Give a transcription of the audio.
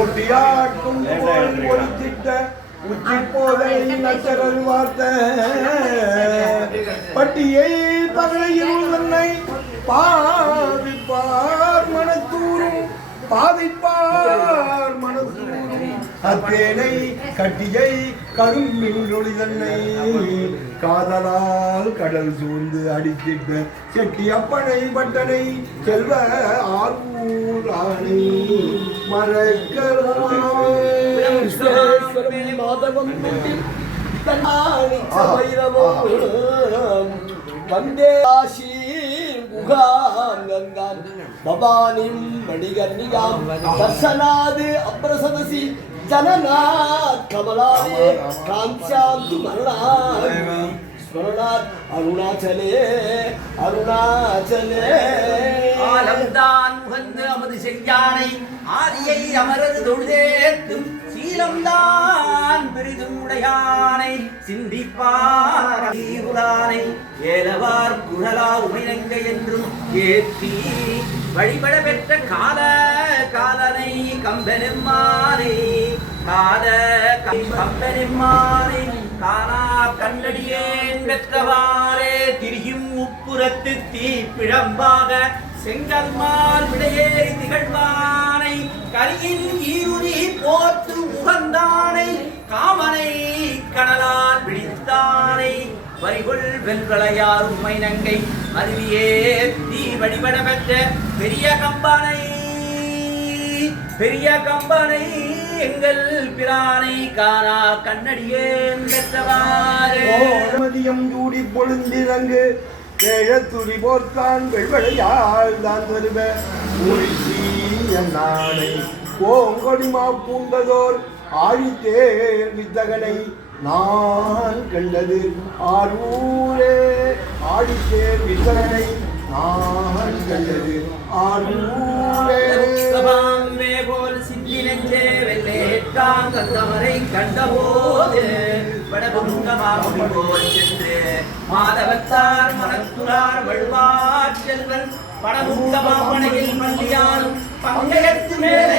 ஒட்டியாட்டும் ஒளித்திட்ட உச்சி போதை நச்சரல் வார்த்த பட்டியை பகலையில் தன்னை பாதிப்பார் மனத்தூரும் பாதிப்பார் மனத்தூரும் அத்தேனை கட்டியை கரும்பின்றொளி தன்னை காதலால் கடல் சூழ்ந்து அடித்திட்ட செட்டி அப்பனை பட்டனை செல்வ ஆர்வூர் ஆணை மாதவம் வந்தே ஆசி முகாங்கங்காம் பவானிம் மணிகர்ணிகாம் தர்சனாது அப்ரசதசி ஜனநாத் கமலாயே காஞ்சாந்து மரணாத் ஸ்மரணாத் அருணாச்சலே அருணாச்சலே ஆலம்தான் முகந்து அமது செஞ்சானை ஆதியை அமரது தொழுதேத்தும் சீலம்தான் பெரிதும் உடையானை சிந்திப்பார் ஏலவார் குழலா உமைநங்கை என்றும் ஏற்றி வழிபட பெற்ற காலனை கம்பெருமானை கம்பெருமானை காணா கண்டடியேன் பெற்றவாறே திரியும் உப்புறத்து தீ பிழம்பாக செங்கல்மார் விடையேறி திகழ்வானை கரியின் ஈருதி போத்து உகந்தானை காமனை கடலால் விழித்தானை வரிகுள் வெல்வளையார் உண்மை நங்கை அருவியே தீ வழிபட பெற்ற பெரிய கம்பனை எங்கள் பிரானை காணா கண்ணடியேன் பெற்றவாறே மதியம் ஜூடி பொழுந்திறங்கு கேழத்துரி போர்த்தான் வெள்வளையால் தான் வருவ நாளை கோங்கொடிமா பூண்டதோர் ஆழித்தேர் வித்தகனை நான் கண்டது ஆரூரே ஆழித்தேர் வித்தகனை நான் கண்டது ஆரூரே போல் சிந்தி நெஞ்சே வெள்ளேற்றாங்கவரை கண்டபோது வடபுங்கமாகும் போல் சென்று மாதவத்தார் மனத்துறார் வழுவார் செல்வன் படமுங்கமாமனையில் மல்லியானும் பங்கையத்து மேலே